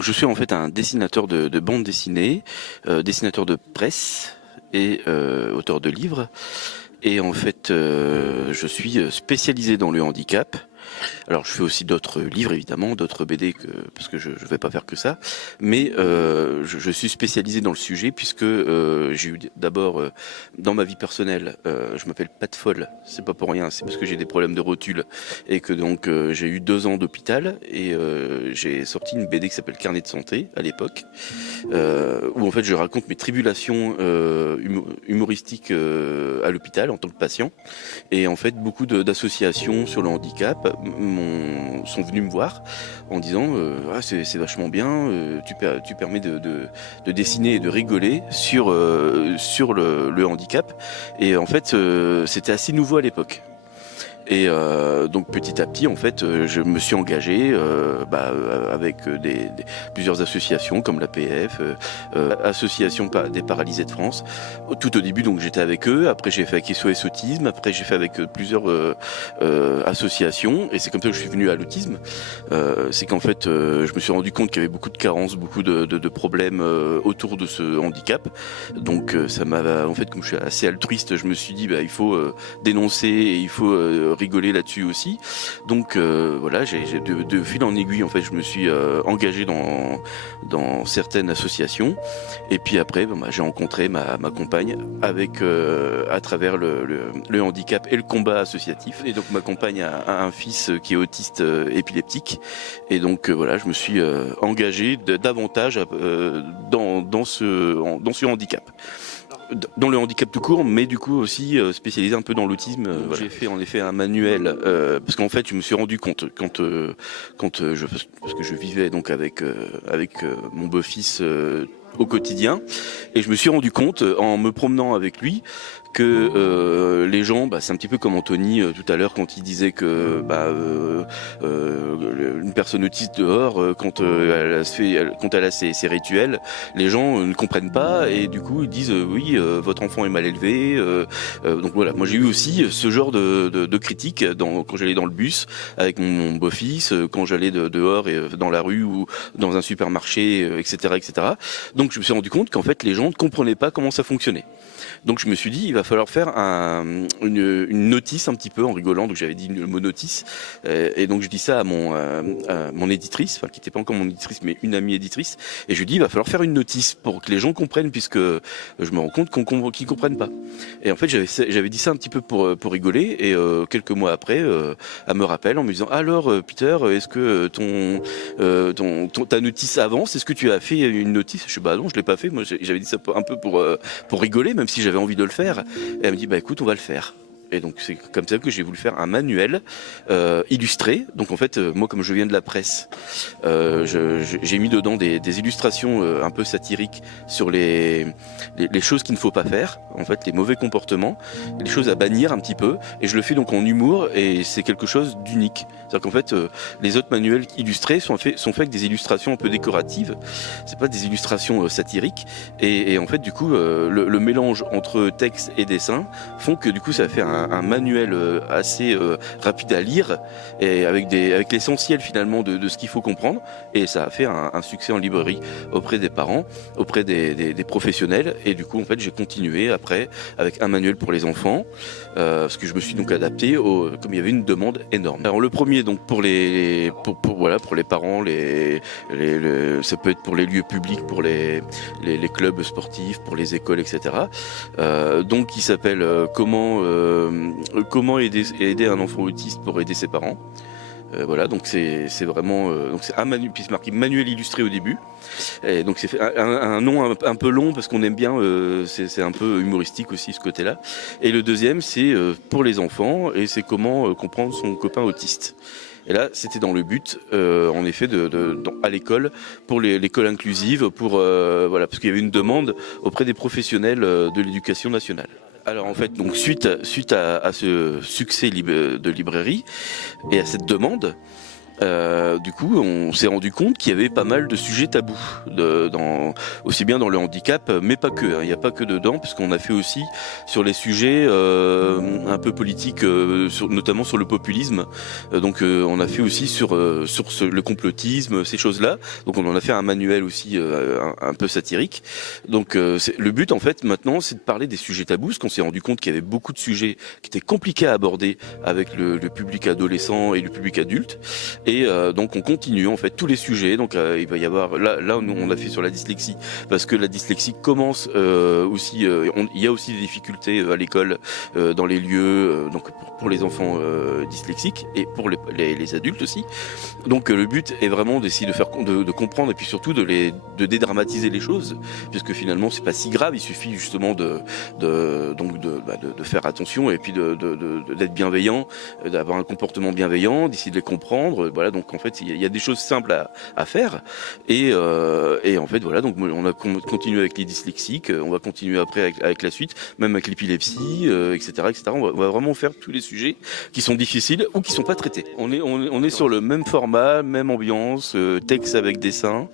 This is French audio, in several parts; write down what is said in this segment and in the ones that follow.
Donc je suis en fait un dessinateur de bande dessinée, dessinateur de presse et auteur de livres. Et en fait, je suis spécialisé dans le handicap. Alors je fais aussi d'autres livres évidemment, d'autres BD parce que je vais pas faire que ça, mais je suis spécialisé dans le sujet puisque j'ai eu d'abord dans ma vie personnelle, je m'appelle Pat Folle, c'est pas pour rien, c'est parce que j'ai des problèmes de rotule et que donc j'ai eu 2 ans d'hôpital et j'ai sorti une BD qui s'appelle Carnet de santé à l'époque, où en fait je raconte mes tribulations humoristiques à l'hôpital en tant que patient. Et en fait, beaucoup d'associations sur le handicap sont venues me voir en disant c'est vachement bien, tu permets de dessiner et de rigoler sur le handicap. Et en fait, c'était assez nouveau à l'époque. Et donc petit à petit, en fait, je me suis engagé avec plusieurs associations comme l'APF, Association des paralysés de France. Tout au début, donc j'étais avec eux. Après, j'ai fait avec SOS Autisme. Après, j'ai fait avec plusieurs associations. Et c'est comme ça que je suis venu à l'autisme. C'est qu'en fait, je me suis rendu compte qu'il y avait beaucoup de carences, beaucoup de problèmes autour de ce handicap. Donc ça m'a, en fait, comme je suis assez altruiste, je me suis dit, il faut dénoncer et il faut rigoler là-dessus aussi. Donc voilà, j'ai de fil en aiguille, en fait, je me suis engagé dans certaines associations. Et puis après, j'ai rencontré ma compagne avec à travers le handicap et le combat associatif. Et donc ma compagne a un fils qui est autiste épileptique. Et donc voilà, je me suis engagé davantage dans ce handicap. Dans le handicap tout court, mais du coup aussi spécialisé un peu dans l'autisme. Voilà. J'ai fait en effet un manuel parce qu'en fait je me suis rendu compte parce que je vivais donc avec mon beau-fils au quotidien, et je me suis rendu compte en me promenant avec lui que les gens, c'est un petit peu comme Anthony tout à l'heure quand il disait que une personne autiste dehors, quand elle a ses rituels, les gens ne comprennent pas et du coup ils disent oui, votre enfant est mal élevé. Donc voilà, moi j'ai eu aussi ce genre de critiques quand j'allais dans le bus avec mon beau-fils, quand j'allais dehors et dans la rue ou dans un supermarché, etc., etc. Donc je me suis rendu compte qu'en fait les gens ne comprenaient pas comment ça fonctionnait. Donc je me suis dit, il va falloir faire une notice un petit peu en rigolant. Donc j'avais dit le mot notice, et donc je dis ça à mon éditrice, enfin qui n'était pas encore mon éditrice, mais une amie éditrice. Et je lui dis, il va falloir faire une notice pour que les gens comprennent, puisque je me rends compte qu'ils comprennent pas. Et en fait j'avais dit ça un petit peu pour rigoler. Et quelques mois après, elle me rappelle en me disant, alors Peter, est-ce que ta notice avance? Est-ce que tu as fait une notice? Je dis, non, je l'ai pas fait. Moi j'avais dit ça un peu pour rigoler, même si j'avais envie de le faire. Et elle me dit, écoute, on va le faire. Et donc c'est comme ça que j'ai voulu faire un manuel illustré. Donc en fait, moi comme je viens de la presse, j'ai mis dedans des illustrations un peu satiriques sur les choses qu'il ne faut pas faire, en fait les mauvais comportements, les choses à bannir un petit peu. Et je le fais donc en humour et c'est quelque chose d'unique. C'est-à-dire qu'en fait, les autres manuels illustrés sont faits avec des illustrations un peu décoratives. C'est pas des illustrations satiriques. Et en fait, du coup, le mélange entre texte et dessin font que du coup, ça va faire un manuel assez rapide à lire et avec l'essentiel finalement de ce qu'il faut comprendre, et ça a fait un succès en librairie auprès des parents, auprès des professionnels. Et du coup en fait j'ai continué après avec un manuel pour les enfants parce que je me suis donc adapté comme il y avait une demande énorme. Alors le premier donc pour les parents, ça peut être pour les lieux publics, pour les clubs sportifs, pour les écoles, etc. Donc il s'appelle comment aider un enfant autiste pour aider ses parents. Voilà, donc c'est vraiment donc c'est un manuel, puis c'est marqué manuel illustré au début. Et donc c'est fait un nom un peu long parce qu'on aime bien, c'est un peu humoristique aussi ce côté-là. Et le deuxième c'est pour les enfants et c'est comment comprendre son copain autiste. Et là, c'était dans le but, en effet, à l'école, pour l'école inclusive, parce qu'il y avait une demande auprès des professionnels de l'éducation nationale. Alors en fait, donc suite à ce succès de librairie et à cette demande, du coup, on s'est rendu compte qu'il y avait pas mal de sujets tabous, aussi bien dans le handicap, mais pas que. Il n'y a pas que dedans, parce qu'on a fait aussi sur les sujets un peu politique, notamment sur le populisme. Donc on a fait aussi sur le complotisme, ces choses-là. Donc on en a fait un manuel aussi un peu satirique. Donc le but en fait maintenant, c'est de parler des sujets tabous, parce qu'on s'est rendu compte qu'il y avait beaucoup de sujets qui étaient compliqués à aborder avec le public adolescent et le public adulte. Et donc on continue en fait tous les sujets. Donc il va y avoir là on a fait sur la dyslexie, parce que la dyslexie commence aussi. Il y a aussi des difficultés à l'école, dans les lieux, donc pour les enfants dyslexiques et pour les adultes aussi. Donc le but est vraiment d'essayer de comprendre, et puis surtout de dédramatiser les choses, puisque finalement c'est pas si grave. Il suffit justement de faire attention, et puis d'être bienveillant, d'avoir un comportement bienveillant, d'essayer de les comprendre. Voilà, donc en fait il y a des choses simples à faire, et en fait voilà, donc on a continué avec les dyslexiques, on va continuer après avec la suite, même avec l'épilepsie, etc., etc. On va vraiment faire tous les sujets qui sont difficiles ou qui sont pas traités. On est sur le même format, même ambiance, texte avec dessin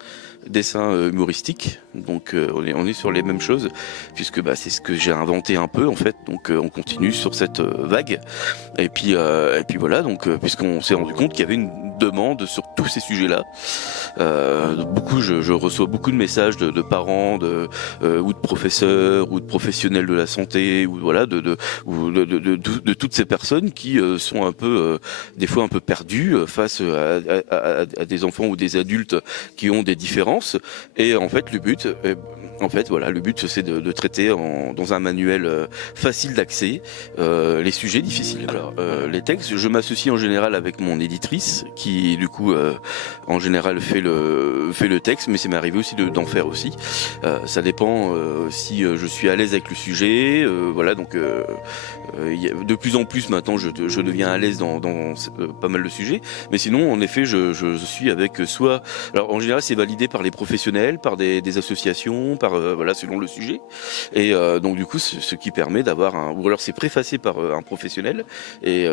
humoristique. Donc on est sur les mêmes choses, puisque c'est ce que j'ai inventé un peu en fait. Donc on continue sur cette vague. Et puis voilà, donc puisqu'on s'est rendu compte qu'il y avait une demande sur tous ces sujets-là. Je reçois beaucoup de messages de parents, ou de professeurs, ou de professionnels de la santé, ou voilà, de toutes ces personnes qui sont un peu, des fois un peu perdues face à des enfants ou des adultes qui ont des différences. Et en fait, le but, c'est de traiter dans un manuel facile d'accès les sujets difficiles. Alors, les textes, je m'associe en général avec mon éditrice, qui du coup, en général, fait le texte, mais c'est m'est arrivé aussi d'en faire aussi. Ça dépend si je suis à l'aise avec le sujet. Voilà, donc de plus en plus maintenant, je deviens à l'aise dans pas mal de sujets. Mais sinon, en effet, je suis avec soit. Alors, en général, c'est validé par les professionnels, par des associations, par voilà, selon le sujet. Et donc du coup, ce qui permet d'avoir ou alors c'est préfacé par un professionnel et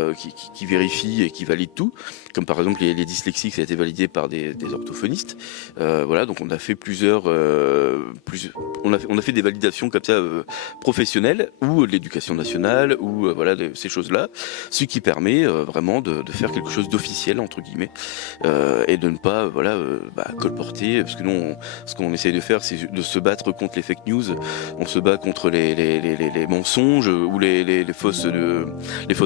qui vérifie et qui valide tout. Comme par exemple les dyslexiques, ça a été validé par des orthophonistes. Voilà, donc on a fait on a fait des validations comme ça professionnelles, ou de l'éducation nationale, ou voilà, ces choses-là, ce qui permet vraiment de faire quelque chose d'officiel entre guillemets, et de ne pas colporter, parce que nous ce qu'on essaye de faire, c'est de se battre contre les fake news. On se bat contre les mensonges ou les fausses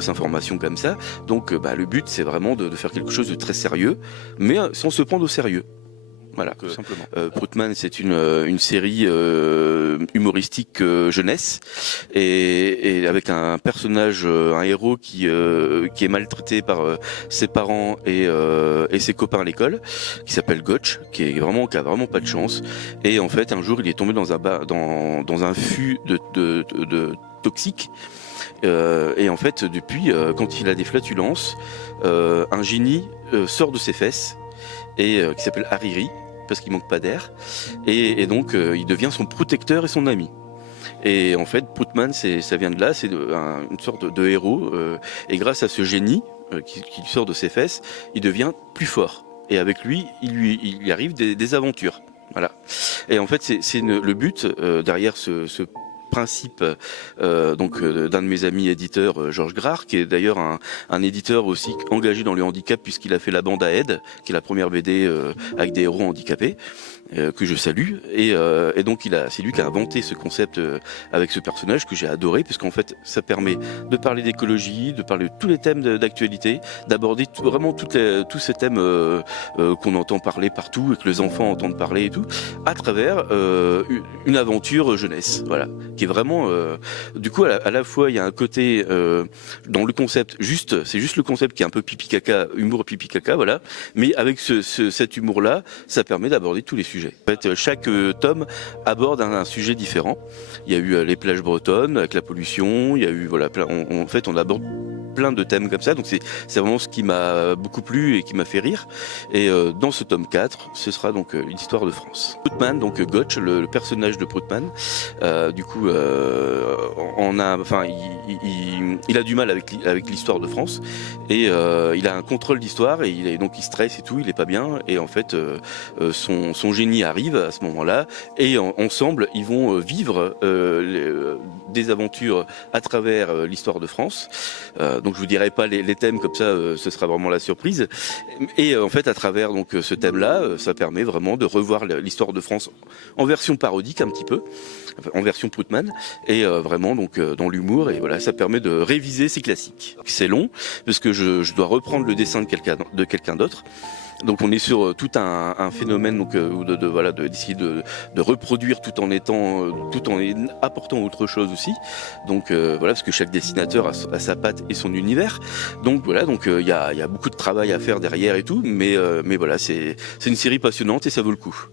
informations comme ça. Donc le but, c'est vraiment de faire quelque chose de très sérieux, mais sans se prendre au sérieux. Voilà, tout simplement. Proutman, c'est une série humoristique jeunesse, et avec un personnage, un héros qui est maltraité par ses parents et ses copains à l'école, qui s'appelle Gotch, qui a vraiment pas de chance. Et en fait, un jour, il est tombé dans un fût de toxique. Et en fait, depuis, quand il a des flatulences, un génie sort de ses fesses, et qui s'appelle Hariri, parce qu'il manque pas d'air, et donc il devient son protecteur et son ami. Et en fait, Proutman, ça vient de là, c'est une sorte de héros, et grâce à ce génie qui sort de ses fesses, il devient plus fort. Et avec lui, il arrive des aventures. Voilà. Et en fait, c'est le but derrière ce principe d'un de mes amis éditeurs, Georges Grard, qui est d'ailleurs un éditeur aussi engagé dans le handicap, puisqu'il a fait la bande à Aide, qui est la première BD avec des héros handicapés, que je salue, et donc c'est lui qui a inventé ce concept avec ce personnage que j'ai adoré, puisqu'en fait ça permet de parler d'écologie, de parler de tous les thèmes d'actualité, d'aborder vraiment tous ces thèmes qu'on entend parler partout et que les enfants entendent parler et tout, à travers une aventure jeunesse, voilà, qui est vraiment du coup à la fois il y a un côté dans le concept, c'est juste le concept qui est un peu pipi caca, humour pipi caca, voilà, mais avec cet humour là, ça permet d'aborder tous les sujets. En fait, chaque tome aborde un sujet différent. Il y a eu les plages bretonnes avec la pollution, il y a eu voilà, en fait on aborde plein de thèmes comme ça, donc c'est vraiment ce qui m'a beaucoup plu et qui m'a fait rire. Et dans ce tome 4, ce sera donc l'histoire de France. Proutman, donc Gotch, le personnage de Proutman, du coup, il a du mal avec l'histoire de France et il a un contrôle d'histoire et donc il stresse et tout, il est pas bien et en fait son génie arrive à ce moment-là et ensemble ils vont vivre des aventures à travers l'histoire de France. Donc je vous dirai pas les thèmes comme ça, ce sera vraiment la surprise. Et en fait à travers donc ce thème-là, ça permet vraiment de revoir l'histoire de France en version parodique un petit peu, en version Proutman et vraiment donc dans l'humour et voilà, ça permet de réviser ces classiques. C'est long parce que je dois reprendre le dessin de quelqu'un d'autre. Donc on est sur tout un phénomène donc d'essayer de reproduire tout en apportant autre chose aussi. Donc voilà, parce que chaque dessinateur a sa patte et son univers. Donc voilà, donc il y a beaucoup de travail à faire derrière et tout, mais voilà, c'est une série passionnante et ça vaut le coup.